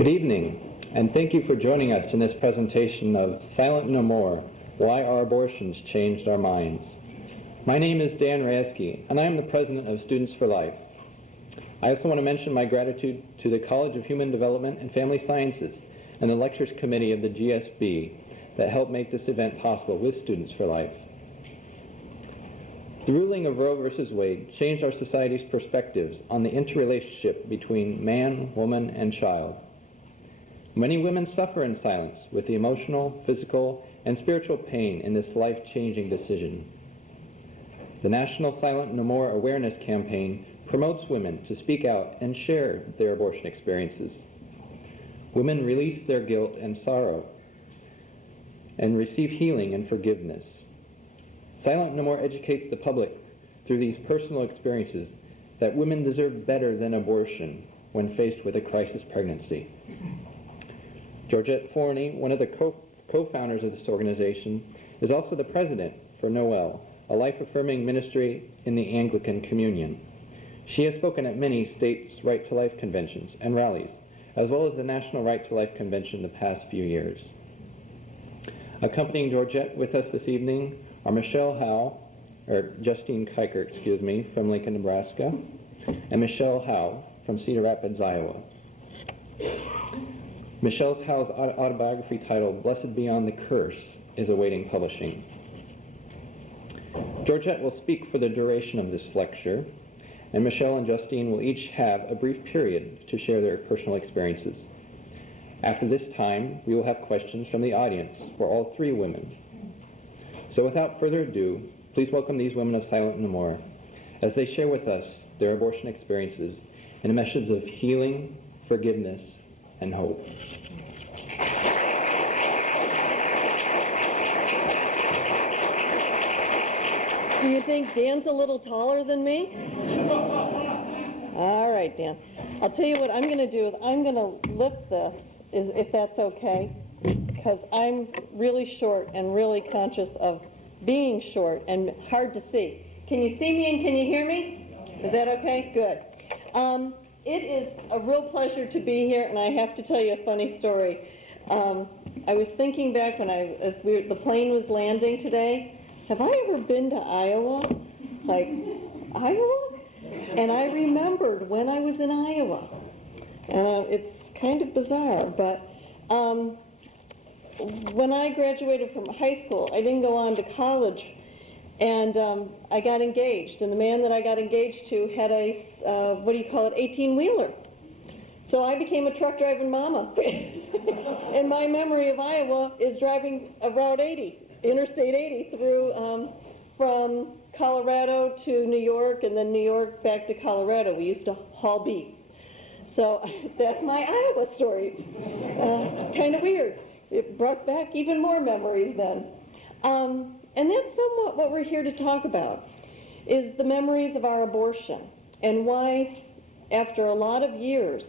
Good evening, and thank you for joining us in this presentation of Silent No More, Why Our Abortions Changed Our Minds. My name is Dan Rasky, and I am the president of Students for Life. I also want to mention my gratitude to the College of Human Development and Family Sciences and the Lectures Committee of the GSB that helped make this event possible with Students for Life. The ruling of Roe v. Wade changed our society's perspectives on the interrelationship between man, woman, and child. Many women suffer in silence with the emotional, physical, and spiritual pain in this life-changing decision. The National Silent No More Awareness Campaign promotes women to speak out and share their abortion experiences. Women release their guilt and sorrow and receive healing and forgiveness. Silent No More educates the public through these personal experiences that women deserve better than abortion when faced with a crisis pregnancy. Georgette Forney, one of the co-founders of this organization, is also the president for Noel, a life-affirming ministry in the Anglican Communion. She has spoken at many states' Right to Life conventions and rallies, as well as the National Right to Life Convention the past few years. Accompanying Georgette with us this evening are Justine Kiker, from Lincoln, Nebraska, and Michelle Howe from Cedar Rapids, Iowa. Michelle Howe's autobiography titled Blessed Beyond the Curse is awaiting publishing. Georgette will speak for the duration of this lecture, and Michelle and Justine will each have a brief period to share their personal experiences. After this time, we will have questions from the audience for all three women. So without further ado, please welcome these women of Silent No More as they share with us their abortion experiences in a message of healing, forgiveness, and hope. Do you think Dan's a little taller than me? All right, Dan. I'll tell you what I'm going to do is I'm going to lift this, if that's okay, because I'm really short and really conscious of being short and hard to see. Can you see me and can you hear me? Is that okay? Good. It is a real pleasure to be here, and I have to tell you a funny story. I was thinking back when the plane was landing today, have I ever been to Iowa? Like, Iowa? And I remembered when I was in Iowa. It's kind of bizarre, but when I graduated from high school, I didn't go on to college, and I got engaged. And the man that I got engaged to had a, 18-wheeler. So I became a truck driving mama. And my memory of Iowa is driving Route 80, Interstate 80, through from Colorado to New York, and then New York back to Colorado. We used to haul beef. So that's my Iowa story. Kind of weird. It brought back even more memories then. And that's somewhat what we're here to talk about, is the memories of our abortion, and why, after a lot of years,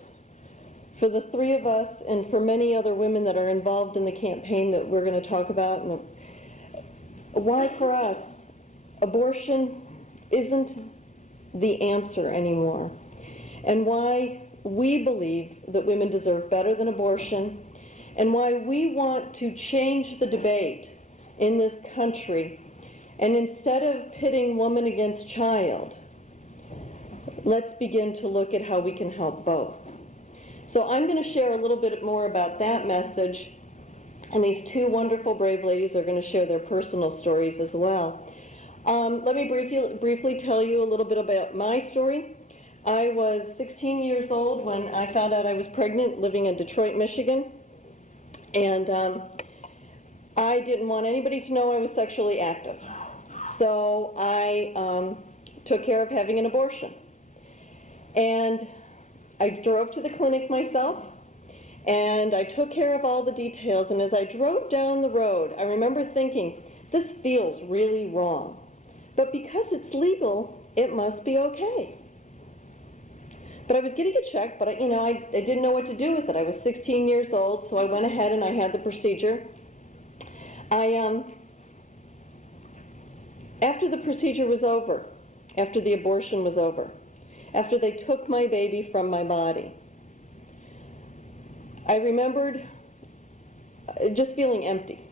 for the three of us and for many other women that are involved in the campaign that we're going to talk about, and why for us, abortion isn't the answer anymore, and why we believe that women deserve better than abortion, and why we want to change the debate in this country, and instead of pitting woman against child, let's begin to look at how we can help both. So I'm going to share a little bit more about that message, and these two wonderful, brave ladies are going to share their personal stories as well. Let me briefly tell you a little bit about my story. I was 16 years old when I found out I was pregnant, living in Detroit, Michigan, and I didn't want anybody to know I was sexually active. So I took care of having an abortion. And I drove to the clinic myself, and I took care of all the details. And as I drove down the road, I remember thinking, this feels really wrong. But because it's legal, it must be okay. But I was getting it checked, but I didn't know what to do with it. I was 16 years old, so I went ahead and I had the procedure. After the procedure was over, after the abortion was over, after they took my baby from my body, I remembered just feeling empty.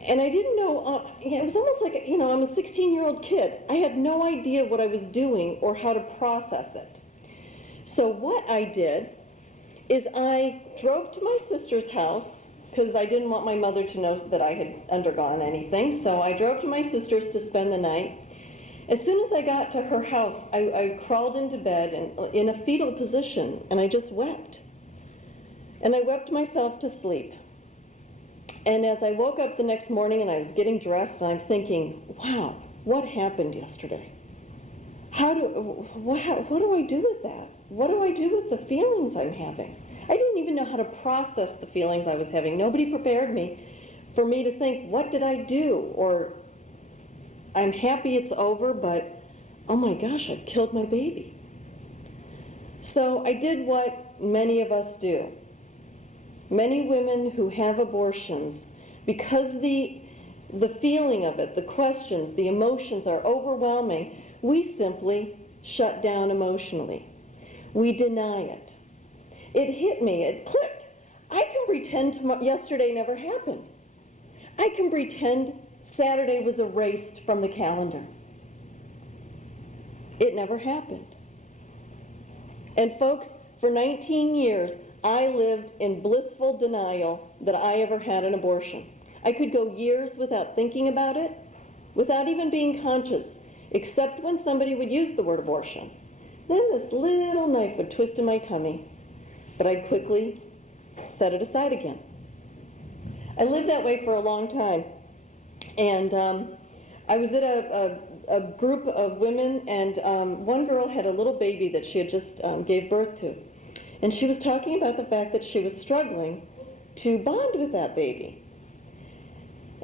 And I didn't know, it was almost like, I'm a 16-year-old kid. I had no idea what I was doing or how to process it. So what I did is I drove to my sister's house, because I didn't want my mother to know that I had undergone anything. So I drove to my sister's to spend the night. As soon as I got to her house, I crawled into bed and in a fetal position, and I just wept. And I wept myself to sleep. And as I woke up the next morning and I was getting dressed, and I'm thinking, wow, what happened yesterday? What do I do with that? What do I do with the feelings I'm having? I didn't even know how to process the feelings I was having. Nobody prepared me for me to think, what did I do? Or, I'm happy it's over, but oh my gosh, I've killed my baby. So I did what many of us do. Many women who have abortions, because the feeling of it, the questions, the emotions are overwhelming, we simply shut down emotionally. We deny it. It hit me, it clicked. I can pretend yesterday never happened. I can pretend Saturday was erased from the calendar. It never happened. And folks, for 19 years, I lived in blissful denial that I ever had an abortion. I could go years without thinking about it, without even being conscious, except when somebody would use the word abortion. Then this little knife would twist in my tummy, but I'd quickly set it aside again. I lived that way for a long time. And I was at a group of women, and one girl had a little baby that she had just gave birth to. And she was talking about the fact that she was struggling to bond with that baby.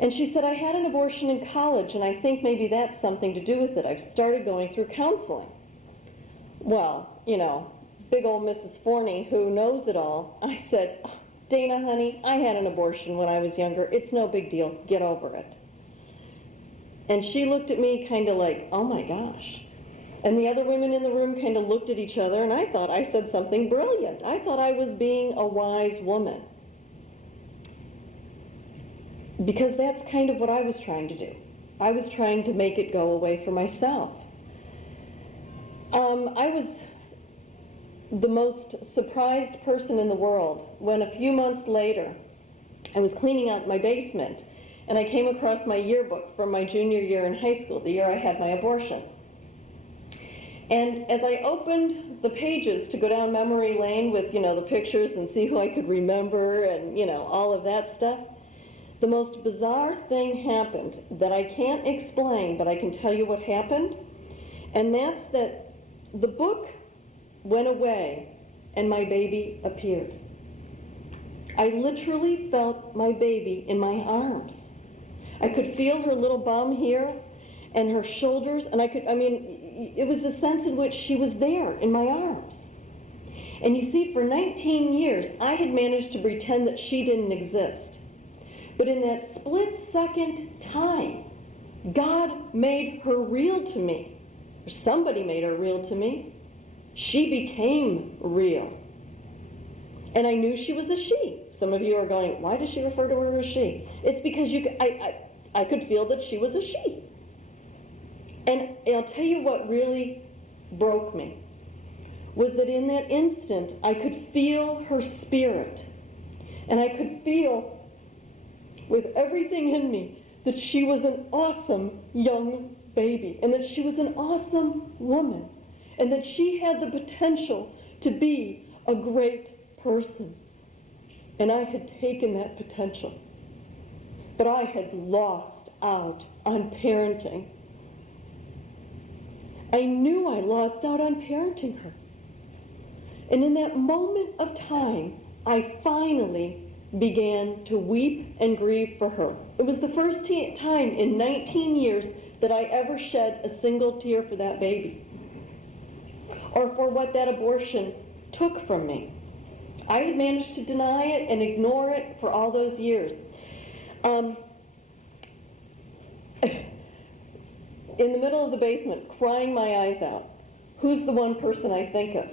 And she said, I had an abortion in college, and I think maybe that's something to do with it. I've started going through counseling. Well, big old Mrs. Forney, who knows it all, I said, oh, Dana, honey, I had an abortion when I was younger. It's no big deal. Get over it. And she looked at me kind of like, oh my gosh. And the other women in the room kind of looked at each other, and I thought I said something brilliant. I thought I was being a wise woman. Because that's kind of what I was trying to do. I was trying to make it go away for myself. I was the most surprised person in the world when a few months later, I was cleaning out my basement, and I came across my yearbook from my junior year in high school, the year I had my abortion. And as I opened the pages to go down memory lane with, the pictures and see who I could remember and, all of that stuff, the most bizarre thing happened that I can't explain, but I can tell you what happened. And that's that the book went away and my baby appeared. I literally felt my baby in my arms. I could feel her little bum here and her shoulders, and it was the sense in which she was there in my arms. And you see, for 19 years, I had managed to pretend that she didn't exist. But in that split-second time, God made her real to me. Or somebody made her real to me. She became real. And I knew she was a she. Some of you are going, why does she refer to her as she? It's because I could feel that she was a she. And I'll tell you what really broke me was that in that instant, I could feel her spirit. And I could feel with everything in me that she was an awesome young baby, and that she was an awesome woman, and that she had the potential to be a great person. And I had taken that potential. But I had lost out on parenting. I knew I lost out on parenting her. And in that moment of time, I finally began to weep and grieve for her. It was the first time in 19 years that I ever shed a single tear for that baby, or for what that abortion took from me. I had managed to deny it and ignore it for all those years. In the middle of the basement, crying my eyes out, who's the one person I think of?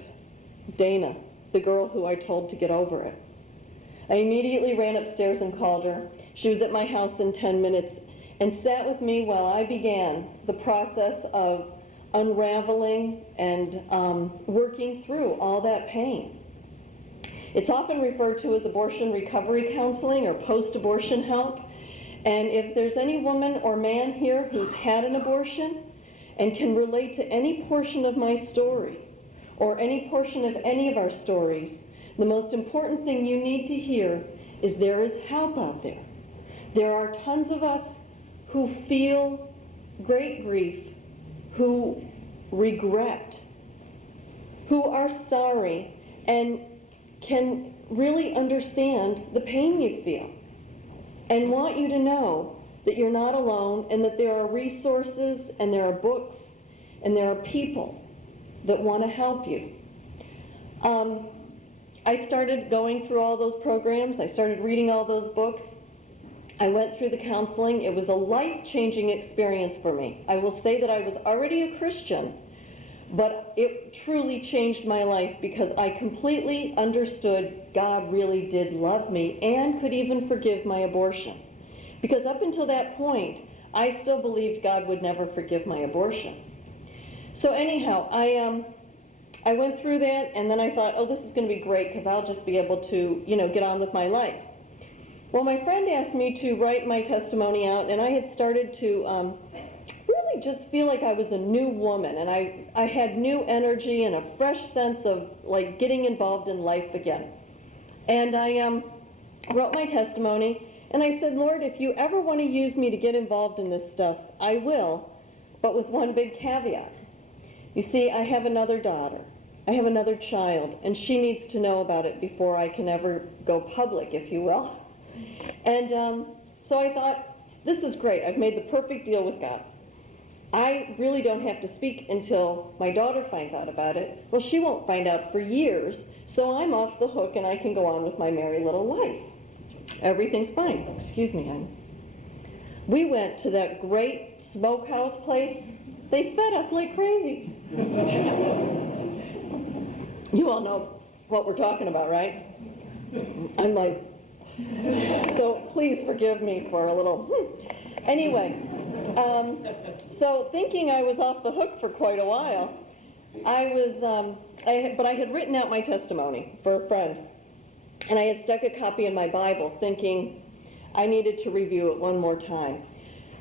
Dana. the girl who I told to get over it. I immediately ran upstairs and called her. She was at my house in 10 minutes and sat with me while I began the process of unraveling and working through all that pain. It's often referred to as abortion recovery counseling or post-abortion help. And if there's any woman or man here who's had an abortion and can relate to any portion of my story or any portion of any of our stories, the most important thing you need to hear is there is help out there. There are tons of us who feel great grief, who regret, who are sorry, and can really understand the pain you feel and want you to know that you're not alone and that there are resources and there are books and there are people that want to help you. I started going through all those programs. I started reading all those books. I went through the counseling. It was a life-changing experience for me. I will say that I was already a Christian, but it truly changed my life because I completely understood God really did love me and could even forgive my abortion. Because up until that point, I still believed God would never forgive my abortion. So anyhow, I went through that, and then I thought, oh, this is going to be great because I'll just be able to, get on with my life. Well, my friend asked me to write my testimony out, and I had started to really just feel like I was a new woman, and I had new energy and a fresh sense of like getting involved in life again. And I wrote my testimony, and I said, Lord, if you ever want to use me to get involved in this stuff, I will, but with one big caveat. You see, I have another daughter. I have another child, and she needs to know about it before I can ever go public, if you will. And so I thought, this is great. I've made the perfect deal with God. I really don't have to speak until my daughter finds out about it. Well, she won't find out for years, so I'm off the hook and I can go on with my merry little life. Everything's fine. Excuse me, honey. We went to that great smokehouse place. They fed us like crazy. You all know what we're talking about, right? I'm like, so please forgive me for a little, Anyway, so thinking I was off the hook for quite a while, but I had written out my testimony for a friend, and I had stuck a copy in my Bible thinking I needed to review it one more time.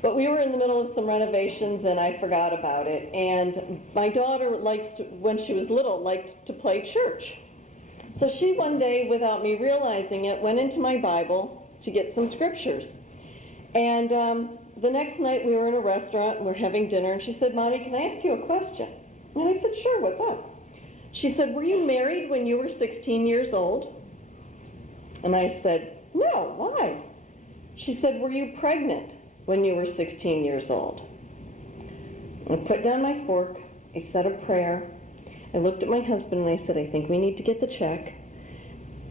But we were in the middle of some renovations and I forgot about it. And my daughter when she was little, liked to play church. So she one day, without me realizing it, went into my Bible to get some scriptures. And the next night we were in a restaurant and we're having dinner, and she said, Mommy, can I ask you a question? And I said, sure, what's up? She said, were you married when you were 16 years old? And I said, no, why? She said, were you pregnant when you were 16 years old? I put down my fork, I said a prayer, I looked at my husband and I said, I think we need to get the check.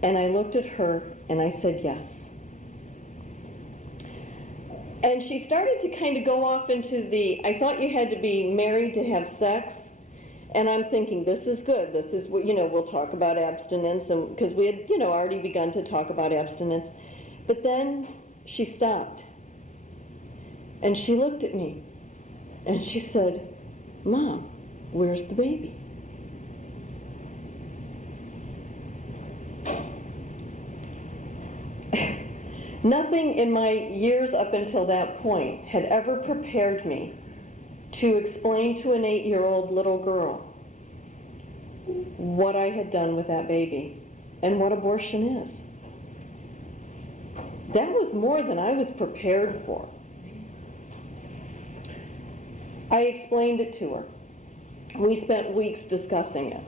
And I looked at her and I said, yes. And she started to kind of go off into I thought you had to be married to have sex. And I'm thinking, this is good. This is what, we'll talk about abstinence, and because we had, already begun to talk about abstinence. But then she stopped. And she looked at me. And she said, Mom, where's the baby? Nothing in my years up until that point had ever prepared me to explain to an 8-year-old little girl what I had done with that baby and what abortion is. That was more than I was prepared for. I explained it to her. We spent weeks discussing it.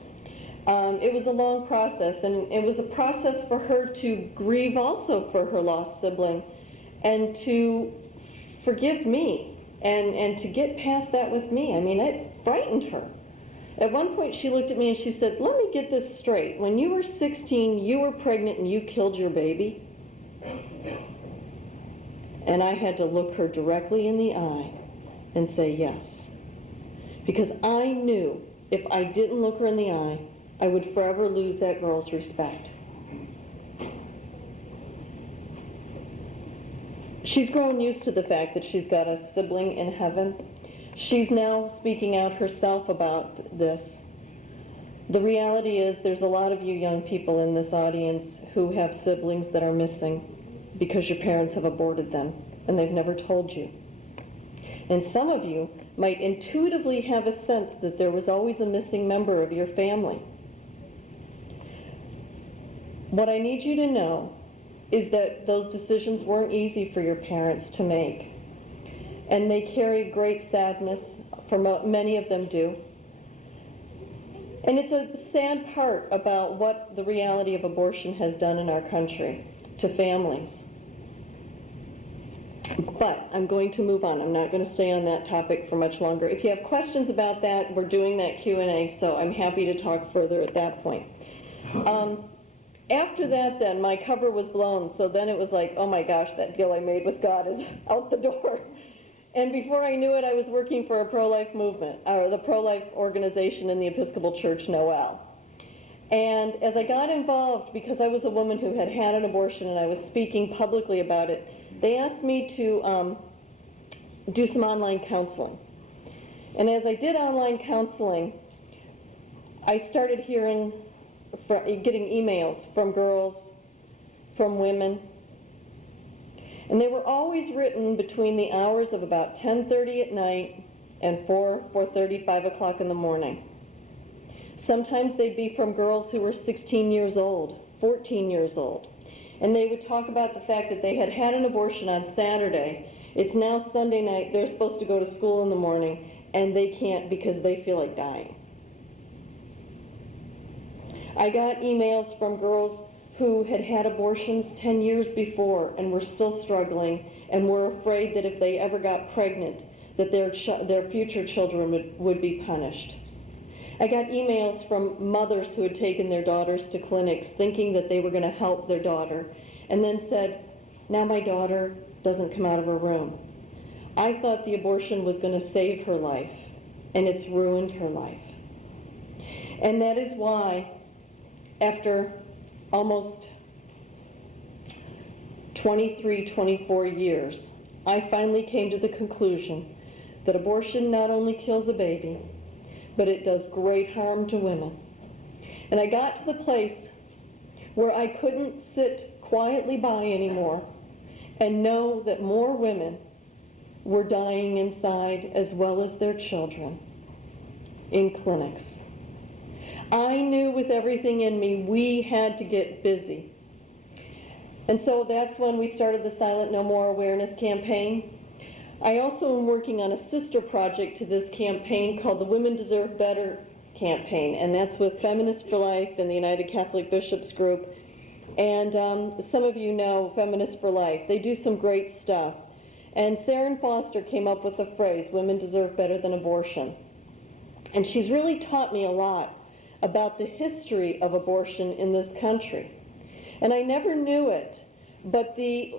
It was a long process, and it was a process for her to grieve also for her lost sibling and to forgive me and to get past that with me. I mean, it frightened her. At one point she looked at me and she said, let me get this straight. When you were 16, you were pregnant and you killed your baby? And I had to look her directly in the eye and say yes. Because I knew if I didn't look her in the eye, I would forever lose that girl's respect. She's grown used to the fact that she's got a sibling in heaven. She's now speaking out herself about this. The reality is there's a lot of you young people in this audience who have siblings that are missing because your parents have aborted them and they've never told you. And some of you might intuitively have a sense that there was always a missing member of your family. What I need you to know is that those decisions weren't easy for your parents to make. And they carry great sadness, for many of them do. And it's a sad part about what the reality of abortion has done in our country to families. But I'm going to move on. I'm not going to stay on that topic for much longer. If you have questions about that, we're doing that Q&A, so I'm happy to talk further at that point. After that, then, my cover was blown, so then it was like, oh my gosh, that deal I made with God is out the door. And before I knew it, I was working for a pro-life movement, or the pro-life organization in the Episcopal Church, Noel. And as I got involved, because I was a woman who had had an abortion and I was speaking publicly about it, they asked me to do some online counseling. And as I did online counseling, I started getting emails from girls, from women, and they were always written between the hours of about 10:30 at night and 4:30, 5 o'clock in the morning. Sometimes they'd be from girls who were 16 years old, 14 years old, and they would talk about the fact that they had had an abortion on Saturday. It's now Sunday night, they're supposed to go to school in the morning, and they can't because they feel like dying. I got emails from girls who had had abortions 10 years before and were still struggling and were afraid that if they ever got pregnant, that their future children would be punished. I got emails from mothers who had taken their daughters to clinics thinking that they were going to help their daughter and then said, now my daughter doesn't come out of her room. I thought the abortion was going to save her life, and it's ruined her life. And that is why, after almost 23, 24 years, I finally came to the conclusion that abortion not only kills a baby, but it does great harm to women. And I got to the place where I couldn't sit quietly by anymore and know that more women were dying inside as well as their children in clinics. I knew with everything in me we had to get busy. And so that's when we started the Silent No More awareness campaign. I also am working on a sister project to this campaign called the Women Deserve Better campaign, and that's with Feminists for Life and the United Catholic Bishops Group. And some of you know Feminists for Life. They do some great stuff. And Sharon Foster came up with the phrase, women deserve better than abortion. And she's really taught me a lot about the history of abortion in this country. And I never knew it, but the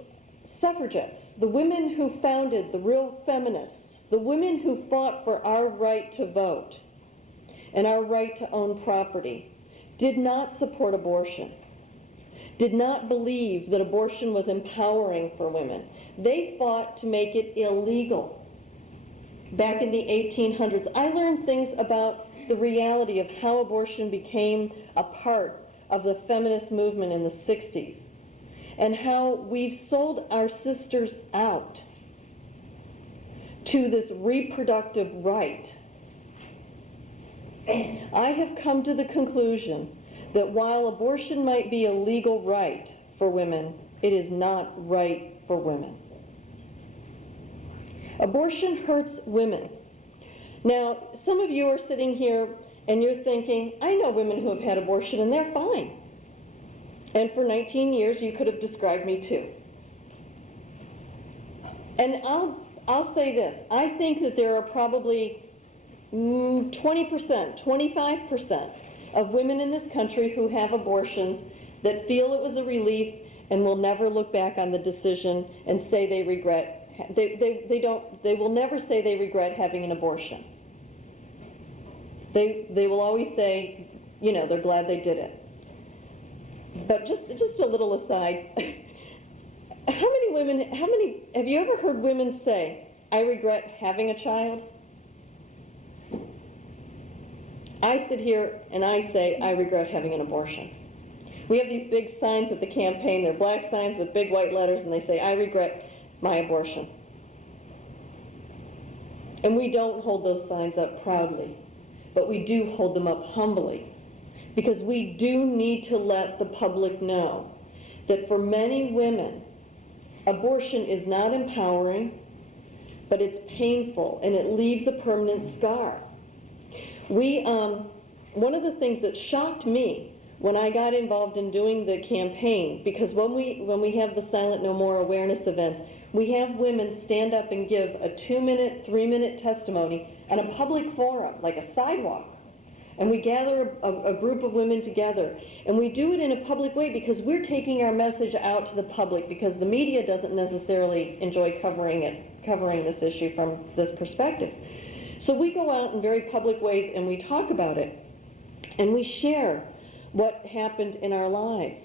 suffragettes, the women who founded the real feminists, the women who fought for our right to vote and our right to own property, did not support abortion, did not believe that abortion was empowering for women. They fought to make it illegal. Back in the 1800s, I learned things about the reality of how abortion became a part of the feminist movement in the 60s, and how we've sold our sisters out to this reproductive right. I have come to the conclusion that while abortion might be a legal right for women, it is not right for women. Abortion hurts women. Now, some of you are sitting here and you're thinking, I know women who have had abortion and they're fine. And for 19 years, you could have described me too. And I'll say this, I think that there are probably 20%, 25% of women in this country who have abortions that feel it was a relief and will never look back on the decision and say they regret. They will never say they regret having an abortion. They will always say, you know, they're glad they did it. But just a little aside, have you ever heard women say, I regret having a child? I sit here and I say, I regret having an abortion. We have these big signs at the campaign, they're black signs with big white letters, and they say, I regret my abortion. And we don't hold those signs up proudly, but we do hold them up humbly, because we do need to let the public know that for many women, abortion is not empowering, but it's painful, and it leaves a permanent scar. One of the things that shocked me when I got involved in doing the campaign, because when we have the Silent No More awareness events, we have women stand up and give a 2-minute, 3-minute testimony on a public forum, like a sidewalk. And we gather a group of women together, and we do it in a public way because we're taking our message out to the public, because the media doesn't necessarily enjoy covering this issue from this perspective. So we go out in very public ways and we talk about it, and we share what happened in our lives.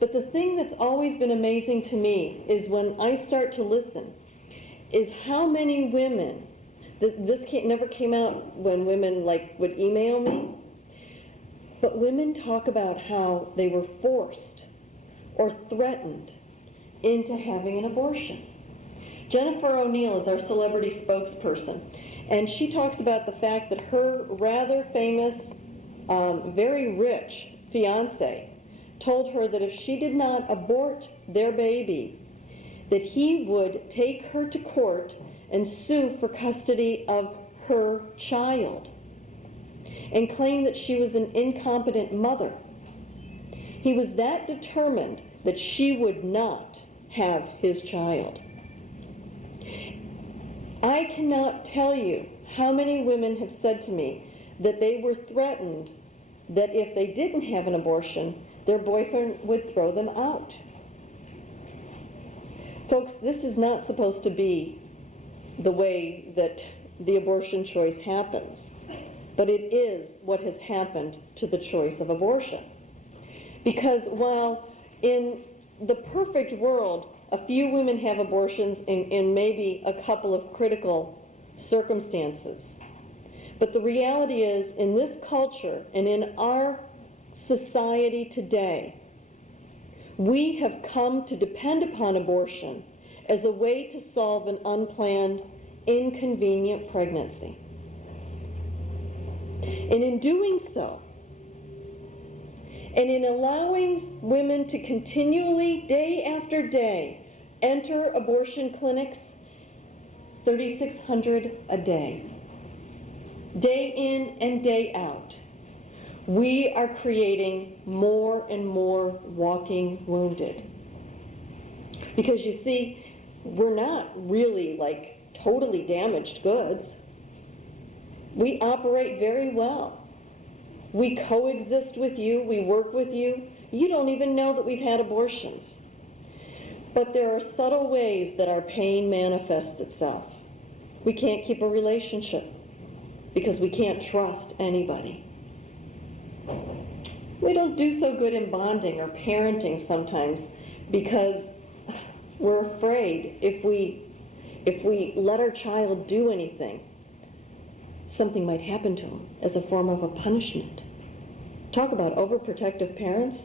But the thing that's always been amazing to me is when I start to listen, is how many women, never came out when women would email me, but women talk about how they were forced or threatened into having an abortion. Jennifer O'Neill is our celebrity spokesperson, and she talks about the fact that her rather famous, very rich fiance told her that if she did not abort their baby, that he would take her to court and sue for custody of her child and claim that she was an incompetent mother. He was that determined that she would not have his child. I cannot tell you how many women have said to me that they were threatened that if they didn't have an abortion, their boyfriend would throw them out. Folks, this is not supposed to be the way that the abortion choice happens, but it is what has happened to the choice of abortion. Because while in the perfect world, a few women have abortions in maybe a couple of critical circumstances, but the reality is, in this culture and in our society today, we have come to depend upon abortion as a way to solve an unplanned, inconvenient pregnancy. And in doing so, and in allowing women to continually, day after day, enter abortion clinics, 3,600 a day, day in and day out, we are creating more and more walking wounded. Because you see, we're not really totally damaged goods. We operate very well. We coexist with you, we work with you. You don't even know that we've had abortions. But there are subtle ways that our pain manifests itself. We can't keep a relationship because we can't trust anybody. We don't do so good in bonding or parenting sometimes because we're afraid if we let our child do anything, something might happen to them as a form of a punishment. Talk about overprotective parents.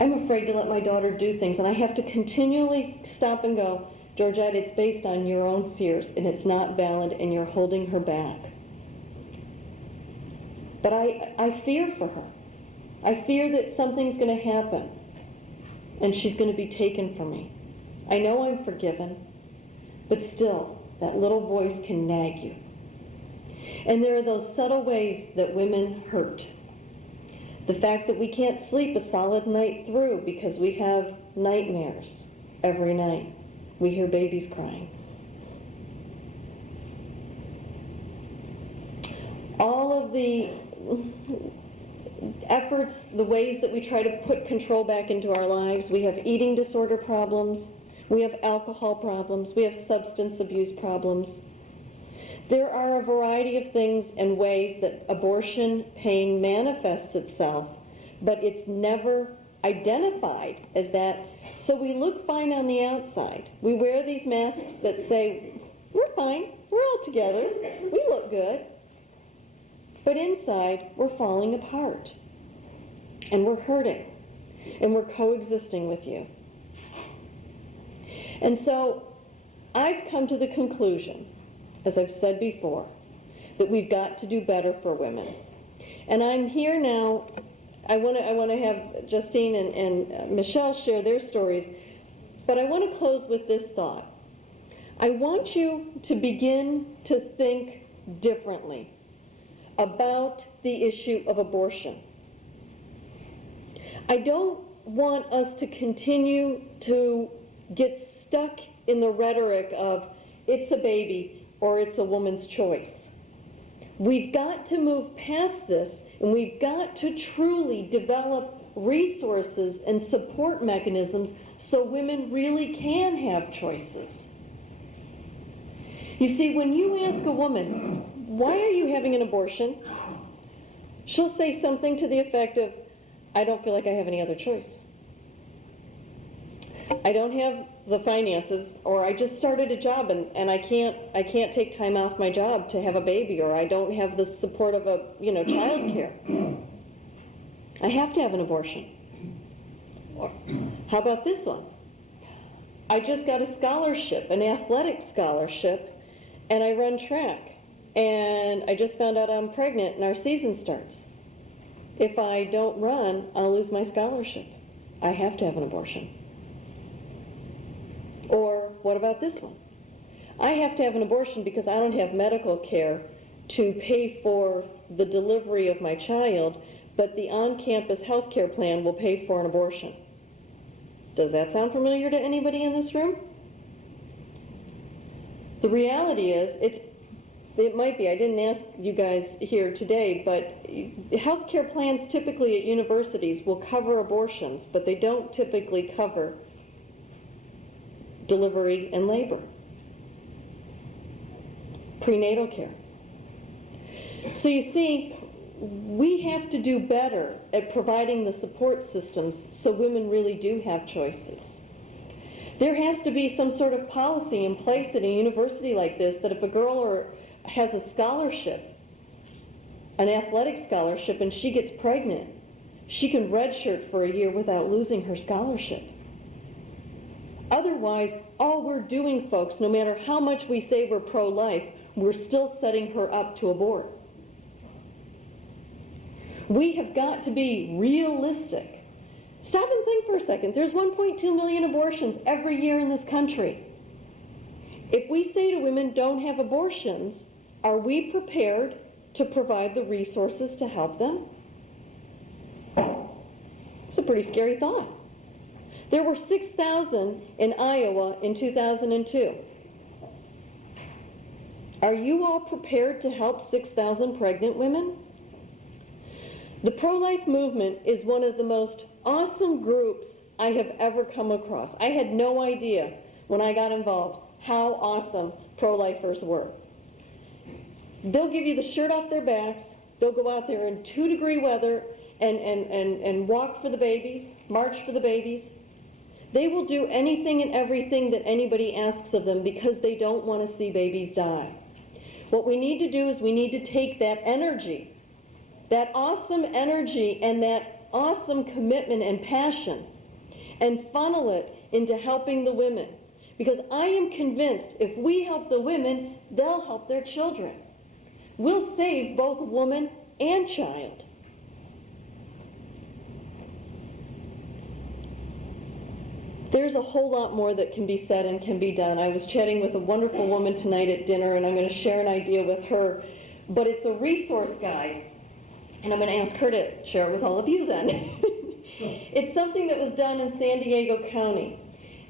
I'm afraid to let my daughter do things, and I have to continually stop and go, Georgette, it's based on your own fears, and it's not valid, and you're holding her back. But I fear for her. I fear that something's going to happen, and she's going to be taken from me. I know I'm forgiven, but still, that little voice can nag you. And there are those subtle ways that women hurt. The fact that we can't sleep a solid night through because we have nightmares every night. We hear babies crying. All of the efforts, the ways that we try to put control back into our lives. We have eating disorder problems. We have alcohol problems. We have substance abuse problems. There are a variety of things and ways that abortion pain manifests itself, but it's never identified as that. So we look fine on the outside. We wear these masks that say, we're fine, we're all together, we look good. But inside, we're falling apart. And we're hurting. And we're coexisting with you. And so I've come to the conclusion, as I've said before, that we've got to do better for women. And I'm here now, I want to have Justine and Michelle share their stories, but I want to close with this thought. I want you to begin to think differently about the issue of abortion. I don't want us to continue to get stuck in the rhetoric of it's a baby or it's a woman's choice. We've got to move past this, and we've got to truly develop resources and support mechanisms so women really can have choices. You see, when you ask a woman, why are you having an abortion? She'll say something to the effect of, I don't feel like I have any other choice. I don't have the finances, or I just started a job and I can't take time off my job to have a baby, or I don't have the support of child care. I have to have an abortion. Or, how about this one? I just got a scholarship, an athletic scholarship, and I run track. And I just found out I'm pregnant and our season starts. If I don't run, I'll lose my scholarship. I have to have an abortion. Or what about this one? I have to have an abortion because I don't have medical care to pay for the delivery of my child, but the on-campus health care plan will pay for an abortion. Does that sound familiar to anybody in this room? The reality is, it might be, I didn't ask you guys here today, but health care plans typically at universities will cover abortions, but they don't typically cover delivery and labor, prenatal care. So you see, we have to do better at providing the support systems so women really do have choices. There has to be some sort of policy in place at a university like this that if a girl has a scholarship, an athletic scholarship, and she gets pregnant, she can redshirt for a year without losing her scholarship. Otherwise, all we're doing, folks, no matter how much we say we're pro-life, we're still setting her up to abort. We have got to be realistic. Stop and think for a second. There's 1.2 million abortions every year in this country. If we say to women, don't have abortions, are we prepared to provide the resources to help them? It's a pretty scary thought. There were 6,000 in Iowa in 2002. Are you all prepared to help 6,000 pregnant women? The pro-life movement is one of the most awesome groups I have ever come across. I had no idea when I got involved how awesome pro-lifers were. They'll give you the shirt off their backs. They'll go out there in 2-degree weather and walk for the babies, march for the babies. They will do anything and everything that anybody asks of them because they don't want to see babies die. What we need to do is we need to take that energy, that awesome energy and that awesome commitment and passion, and funnel it into helping the women. Because I am convinced if we help the women, they'll help their children. We'll save both woman and child. There's a whole lot more that can be said and can be done. I was chatting with a wonderful woman tonight at dinner, and I'm going to share an idea with her. But it's a resource guide, and I'm going to ask her to share it with all of you then. It's something that was done in San Diego County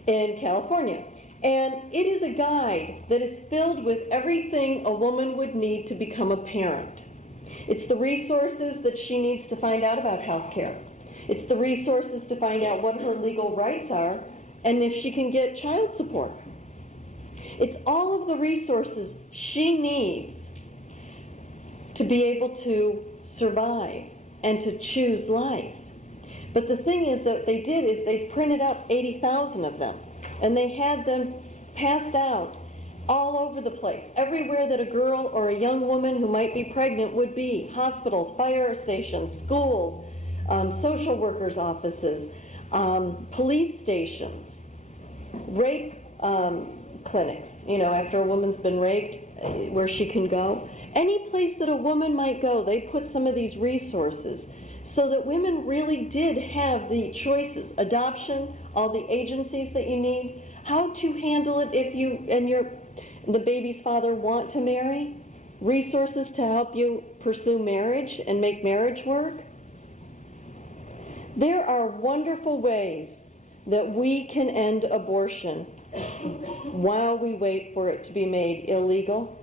in California. And it is a guide that is filled with everything a woman would need to become a parent. It's the resources that she needs to find out about health care. It's the resources to find out what her legal rights are and if she can get child support. It's all of the resources she needs to be able to survive and to choose life. But the thing is that they did is they printed up 80,000 of them, and they had them passed out all over the place, everywhere that a girl or a young woman who might be pregnant would be: hospitals, fire stations, schools, social workers' offices, police stations, rape clinics, after a woman's been raped, where she can go. Any place that a woman might go, they put some of these resources so that women really did have the choices: adoption, all the agencies that you need, how to handle it if you and the baby's father want to marry, resources to help you pursue marriage and make marriage work. There are wonderful ways that we can end abortion while we wait for it to be made illegal.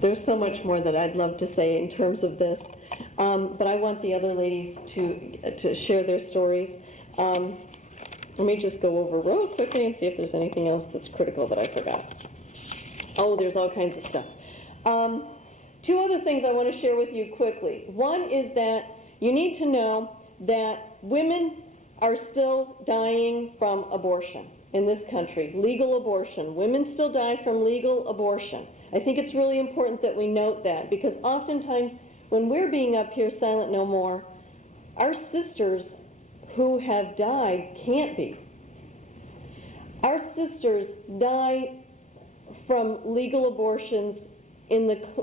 There's so much more that I'd love to say in terms of this, but I want the other ladies to share their stories. Let me just go over real quickly and see if there's anything else that's critical that I forgot. Oh, there's all kinds of stuff. Two other things I want to share with you quickly. One is that you need to know that women are still dying from abortion in this country. Legal abortion. Women still die from legal abortion. I think it's really important that we note that, because oftentimes when we're being up here silent no more, our sisters who have died can't be. Our sisters die from legal abortions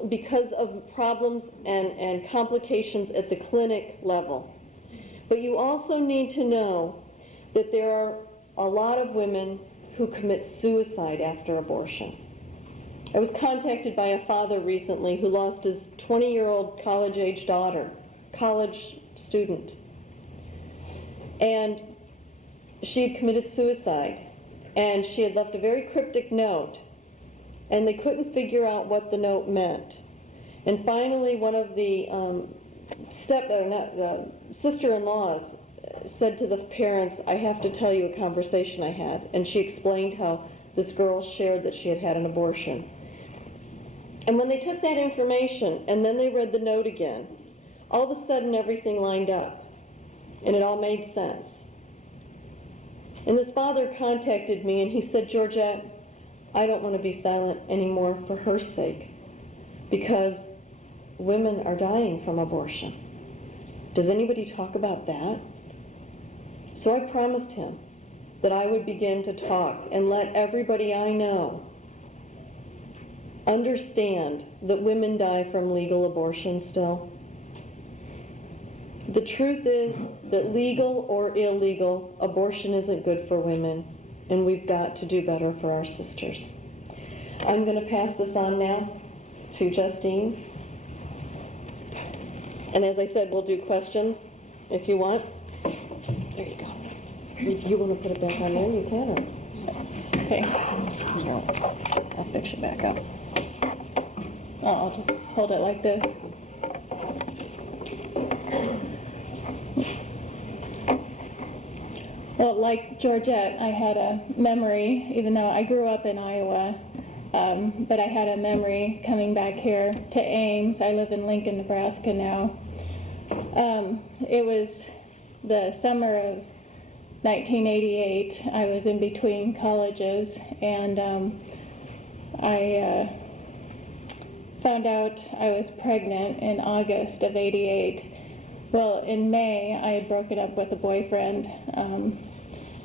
because of problems and complications at the clinic level. But you also need to know that there are a lot of women who commit suicide after abortion. I was contacted by a father recently who lost his 20-year-old college-age daughter, college student. And she had committed suicide, and she had left a very cryptic note, and they couldn't figure out what the note meant. And finally, one of the sister-in-laws said to the parents, "I have to tell you a conversation I had." And she explained how this girl shared that she had had an abortion. And when they took that information and then they read the note again, all of a sudden everything lined up. And it all made sense. And this father contacted me and he said, "Georgette, I don't want to be silent anymore for her sake, because women are dying from abortion. Does anybody talk about that?" So I promised him that I would begin to talk and let everybody I know understand that women die from legal abortion still. The truth is that legal or illegal, abortion isn't good for women, and we've got to do better for our sisters. I'm going to pass this on now to Justine. And as I said, we'll do questions if you want. There you go. If you want to put it back on there, you can. Okay. I'll fix it back up. Oh, I'll just hold it like this. Well, like Georgette, I had a memory, even though I grew up in Iowa, but I had a memory coming back here to Ames. I live in Lincoln, Nebraska now. It was the summer of 1988. I was in between colleges, and I found out I was pregnant in August of '88. Well, in May, I had broken up with a boyfriend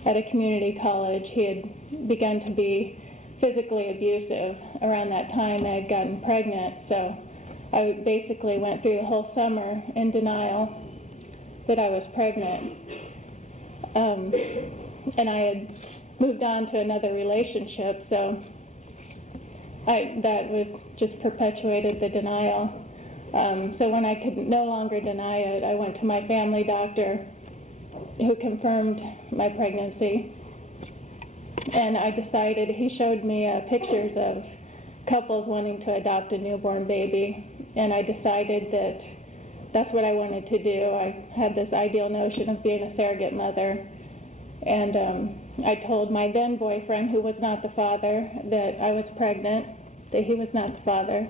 at a community college. He had begun to be physically abusive. Around that time, I had gotten pregnant, so I basically went through the whole summer in denial that I was pregnant. And I had moved on to another relationship, so that was just perpetuated the denial. So when I could no longer deny it, I went to my family doctor, who confirmed my pregnancy. And I decided, he showed me pictures of couples wanting to adopt a newborn baby, and I decided that that's what I wanted to do. I had this ideal notion of being a surrogate mother, and I told my then boyfriend, who was not the father, that I was pregnant, that he was not the father,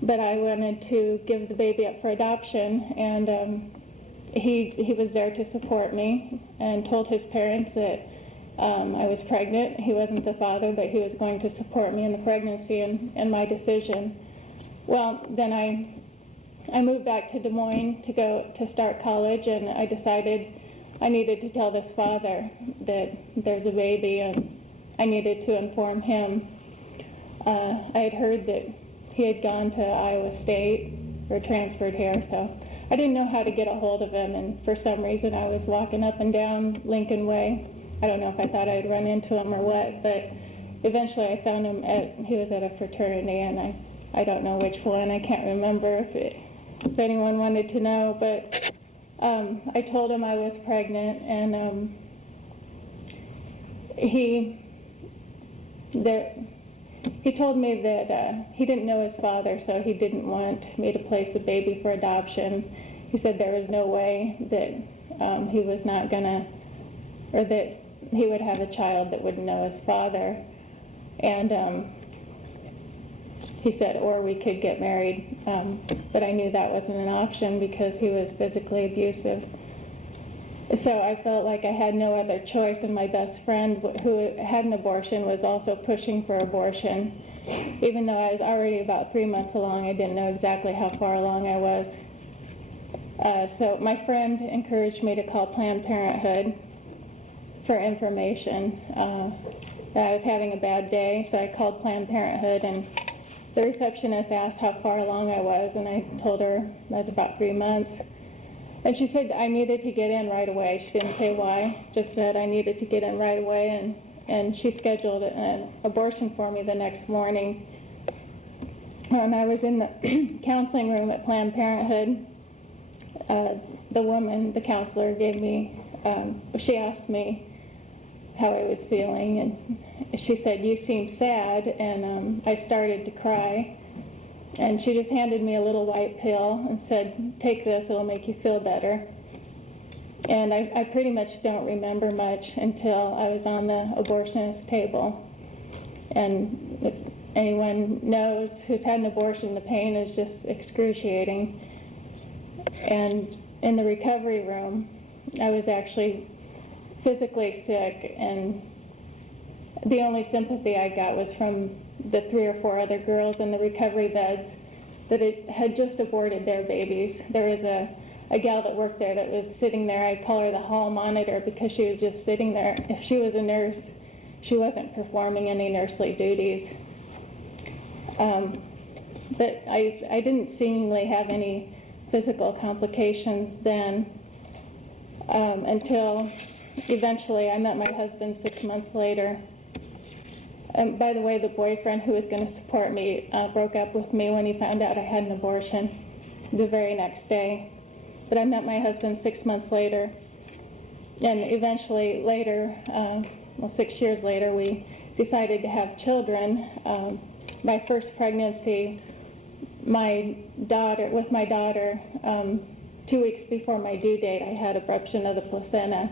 but I wanted to give the baby up for adoption, and he was there to support me and told his parents that I was pregnant. He wasn't the father, but he was going to support me in the pregnancy and my decision. Well, then I moved back to Des Moines to start college, and I decided I needed to tell this father that there's a baby, and I needed to inform him. I had heard that he had gone to Iowa State or transferred here, so I didn't know how to get a hold of him, and for some reason I was walking up and down Lincoln Way. I don't know if I thought I'd run into him or what, but eventually I found him he was at a fraternity, and I don't know which one. I can't remember if anyone wanted to know, but I told him I was pregnant, and he told me that he didn't know his father, so he didn't want me to place the baby for adoption. He said there was no way that he was not gonna, or that he would have a child that wouldn't know his father. And he said, or we could get married, but I knew that wasn't an option because he was physically abusive. So I felt like I had no other choice, and my best friend, who had an abortion, was also pushing for abortion. Even though I was already about 3 months along, I didn't know exactly how far along I was. So my friend encouraged me to call Planned Parenthood for information. I was having a bad day, so I called Planned Parenthood, and the receptionist asked how far along I was, and I told her I was about 3 months. And she said I needed to get in right away. She didn't say why, just said I needed to get in right away, and she scheduled an abortion for me the next morning. When I was in the counseling room at Planned Parenthood, the counselor gave me, she asked me how I was feeling, and she said, "You seem sad," and I started to cry. And she just handed me a little white pill and said, "Take this, it'll make you feel better." And I pretty much don't remember much until I was on the abortionist table. And if anyone knows who's had an abortion, the pain is just excruciating. And in the recovery room, I was actually physically sick, and the only sympathy I got was from the 3 or 4 other girls in the recovery beds that had just aborted their babies. There was a gal that worked there that was sitting there. I call her the hall monitor because she was just sitting there. If she was a nurse, she wasn't performing any nursely duties. But I didn't seemingly have any physical complications then, until eventually I met my husband 6 months later. And by the way, the boyfriend who was going to support me broke up with me when he found out I had an abortion the very next day. But I met my husband 6 months later, and eventually later, 6 years later, we decided to have children. My first pregnancy, with my daughter, 2 weeks before my due date, I had abruption of the placenta,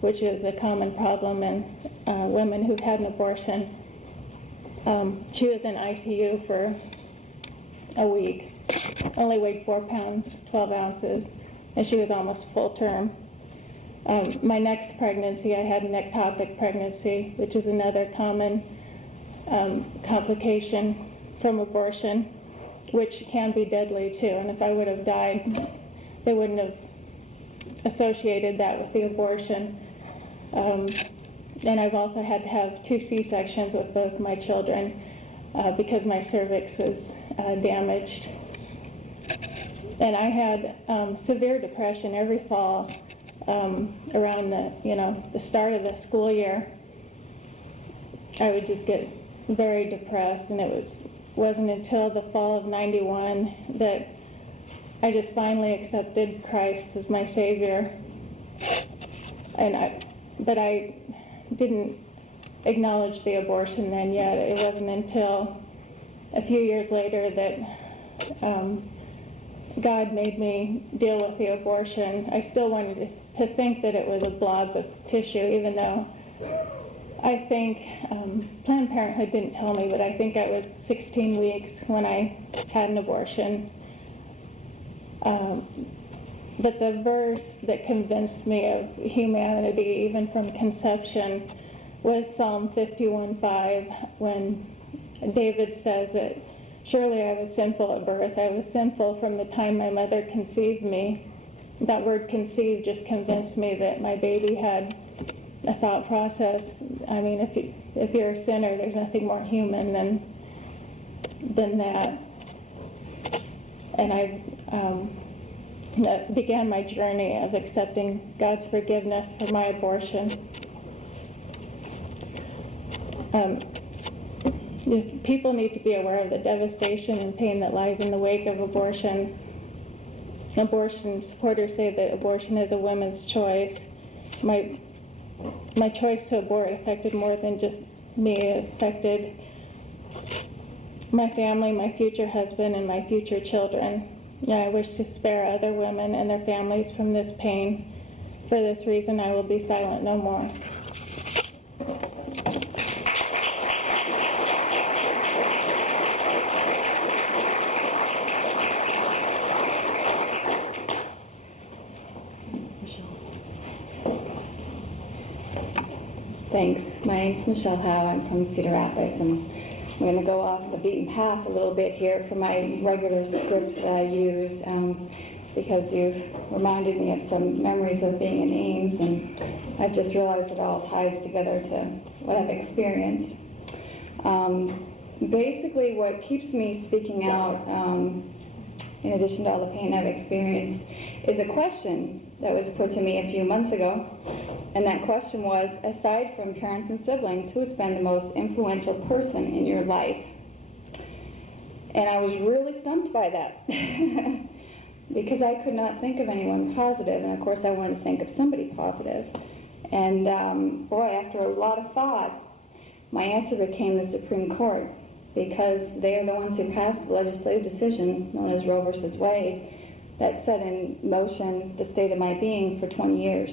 which is a common problem in women who've had an abortion. She was in ICU for a week, only weighed 4 pounds, 12 ounces, and she was almost full term. My next pregnancy, I had an ectopic pregnancy, which is another common complication from abortion, which can be deadly too. And if I would have died, they wouldn't have associated that with the abortion. And I've also had to have 2 C-sections with both my children because my cervix was damaged. And I had severe depression every fall around the start of the school year. I would just get very depressed, and it wasn't until the fall of '91 that I just finally accepted Christ as my Savior. But I didn't acknowledge the abortion then yet. It wasn't until a few years later that God made me deal with the abortion. I still wanted to think that it was a blob of tissue, even though I think Planned Parenthood didn't tell me, but I think I was 16 weeks when I had an abortion. But the verse that convinced me of humanity, even from conception, was Psalm 51:5, when David says that, surely I was sinful at birth. I was sinful from the time my mother conceived me. That word conceived just convinced me that my baby had a thought process. I mean, if you're a sinner, there's nothing more human than that. And that began my journey of accepting God's forgiveness for my abortion. People need to be aware of the devastation and pain that lies in the wake of abortion. Abortion supporters say that abortion is a woman's choice. My choice to abort affected more than just me. It affected my family, my future husband, and my future children. And I wish to spare other women and their families from this pain. For this reason, I will be silent no more. Thanks. My name's Michelle Howe. I'm from Cedar Rapids, and I'm going to go off the beaten path a little bit here for my regular script that I use, because you've reminded me of some memories of being in Ames, and I've just realized it all ties together to what I've experienced. Basically, what keeps me speaking out, in addition to all the pain I've experienced, is a question that was put to me a few months ago. And that question was, aside from parents and siblings, who's been the most influential person in your life? And I was really stumped by that because I could not think of anyone positive. And of course, I wanted to think of somebody positive. And boy, after a lot of thought, my answer became the Supreme Court, because they are the ones who passed the legislative decision known as Roe versus Wade that set in motion the state of my being for 20 years.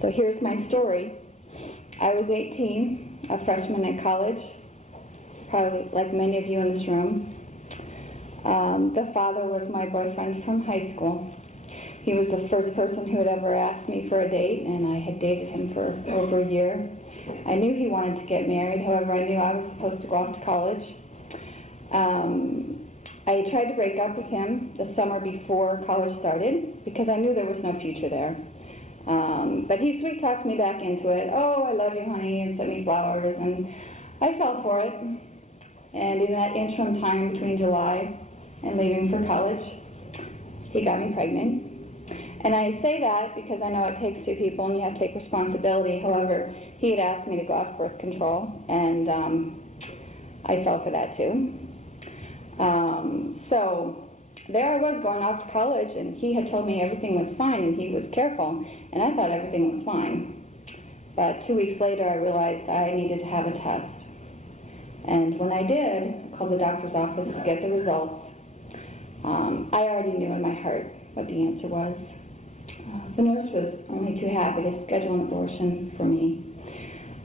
So here's my story. I was 18, a freshman at college, probably like many of you in this room. The father was my boyfriend from high school. He was the first person who had ever asked me for a date, and I had dated him for over a year. I knew he wanted to get married, however, I knew I was supposed to go off to college. I tried to break up with him the summer before college started because I knew there was no future there. But he sweet talked me back into it. Oh, I love you, honey, and sent me flowers, and I fell for it. And in that interim time between July and leaving for college, he got me pregnant. And I say that because I know it takes two people and you have to take responsibility. However, he had asked me to go off birth control, and I fell for that too. So there I was going off to college, and he had told me everything was fine and he was careful, and I thought everything was fine. But 2 weeks later, I realized I needed to have a test. And when I did, I called the doctor's office to get the results. I already knew in my heart what the answer was. The nurse was only too happy to schedule an abortion for me.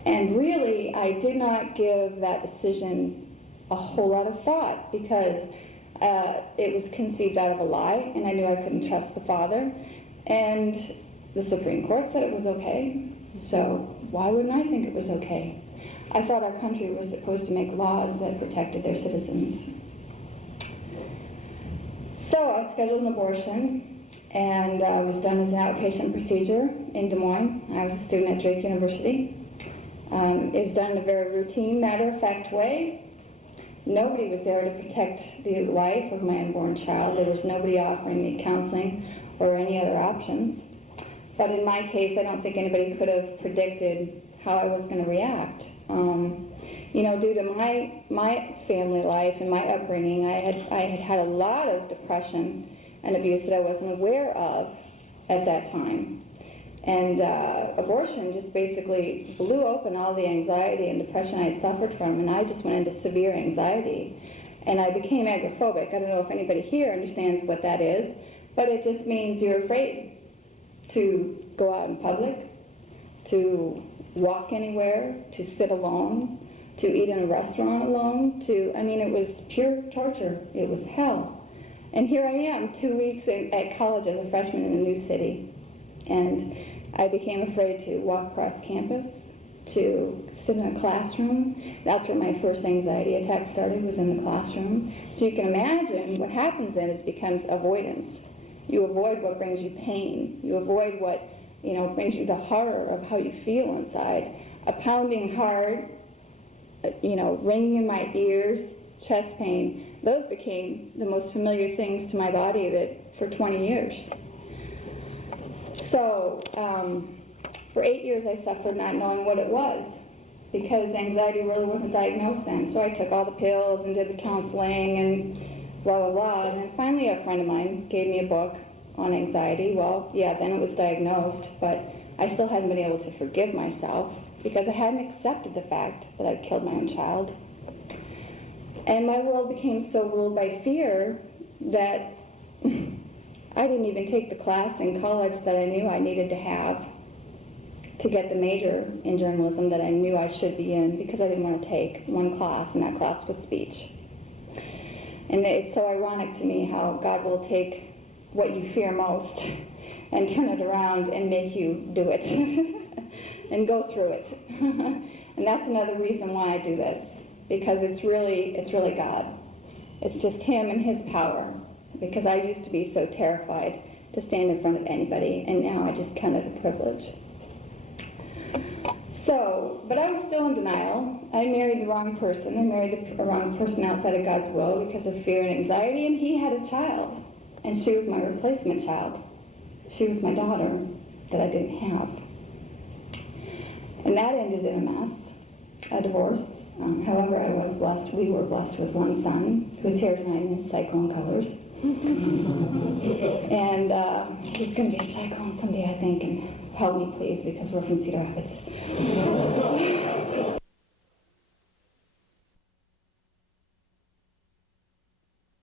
And really, I did not give that decision a whole lot of thought because it was conceived out of a lie, and I knew I couldn't trust the father. And the Supreme Court said it was okay, so why wouldn't I think it was okay? I thought our country was supposed to make laws that protected their citizens. So I scheduled an abortion, and it was done as an outpatient procedure in Des Moines. I was a student at Drake University. It was done in a very routine, matter-of-fact way. Nobody was there to protect the life of my unborn child. There was nobody offering me counseling or any other options. But in my case, I don't think anybody could have predicted how I was going to react. Due to my family life and my upbringing, I had a lot of depression and abuse that I wasn't aware of at that time. And abortion just basically blew open all the anxiety and depression I had suffered from, and I just went into severe anxiety. And I became agoraphobic. I don't know if anybody here understands what that is, but it just means you're afraid to go out in public, to walk anywhere, to sit alone, to eat in a restaurant alone, it was pure torture. It was hell. And here I am, 2 weeks at college as a freshman in a new city. And I became afraid to walk across campus, to sit in a classroom. That's where my first anxiety attack started, was in the classroom. So you can imagine what happens then is becomes avoidance. You avoid what brings you pain. You avoid what, brings you the horror of how you feel inside. A pounding heart, ringing in my ears, chest pain. Those became the most familiar things to my body for 20 years. So, for 8 years I suffered not knowing what it was, because anxiety really wasn't diagnosed then. So I took all the pills and did the counseling and blah, blah, blah. And then finally a friend of mine gave me a book on anxiety. Well, yeah, then it was diagnosed, but I still hadn't been able to forgive myself because I hadn't accepted the fact that I'd killed my own child. And my world became so ruled by fear that I didn't even take the class in college that I knew I needed to have to get the major in journalism that I knew I should be in, because I didn't want to take one class, and that class was speech. And it's so ironic to me how God will take what you fear most and turn it around and make you do it and go through it. And that's another reason why I do this, because it's really God. It's just Him and His power, because I used to be so terrified to stand in front of anybody, and now I just count it a privilege. So, but I was still in denial. I married the wrong person. I married the wrong person outside of God's will because of fear and anxiety, and he had a child, and she was my replacement child. She was my daughter that I didn't have. And that ended in a mess, a divorce. However, we were blessed with one son who's here tonight in his cyclone colors. And he's going to be a cyclone someday, I think, and help me, please, because we're from Cedar Rapids.